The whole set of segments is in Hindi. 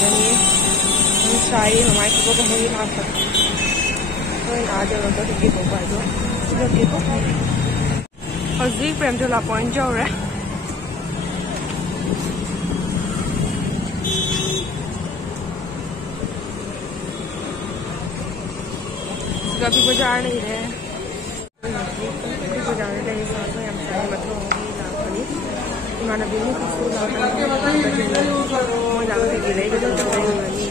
लेदनी साई हमारे को मोई लाखत तो आज तो के को पाजो जो के को हजी प्रेम जो ला पॉइंट जो रे कभी बाजार नहीं रहे बाजार नहीं साथ में हम सारे मतलब होगी लाखनी इमाना भी नहीं कुछ लाखनी वो लाखनी गिरे जो तो नहीं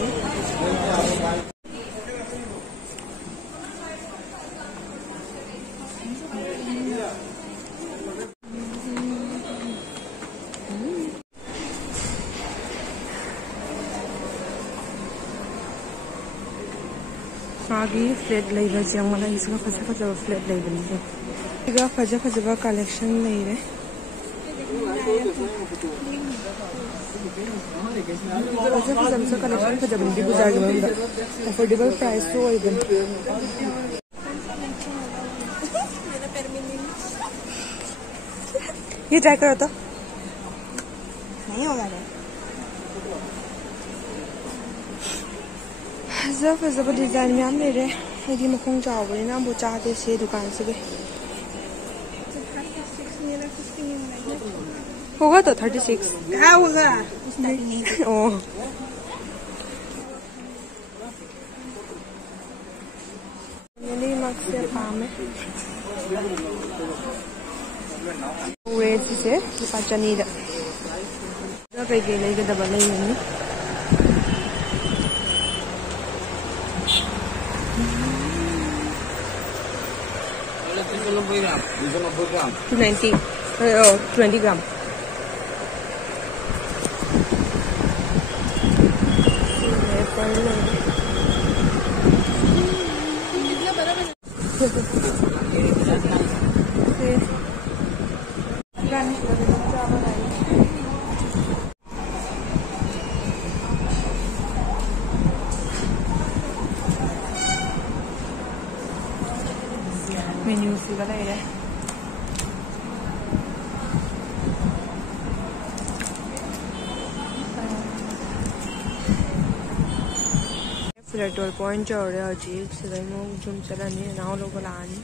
आगे फ्लैट लेगा से हमारा इसका फजा फजा फ्लैट ले बनी है फजा फजा कलेक्शन ले रहे फजा फजा कलेक्शन फजा बंदी गुजार के अफोर्डेबल प्राइस तो इधर ये ट्राई करो तो नहीं होगा फजब डिजाइन में ले रहे ये मखों चावले ना वो चाहते से दुकान से भी होगा तो 36 हाँ होगा ओ मग से पाम है वेज से पाचनी दा कई कई लेके डबल नहीं 290 20 ग्राम मेन्यू से लग रहा है फ्लैट और पॉइंट और अजीब से जूम चला नहीं नाव लोग लानी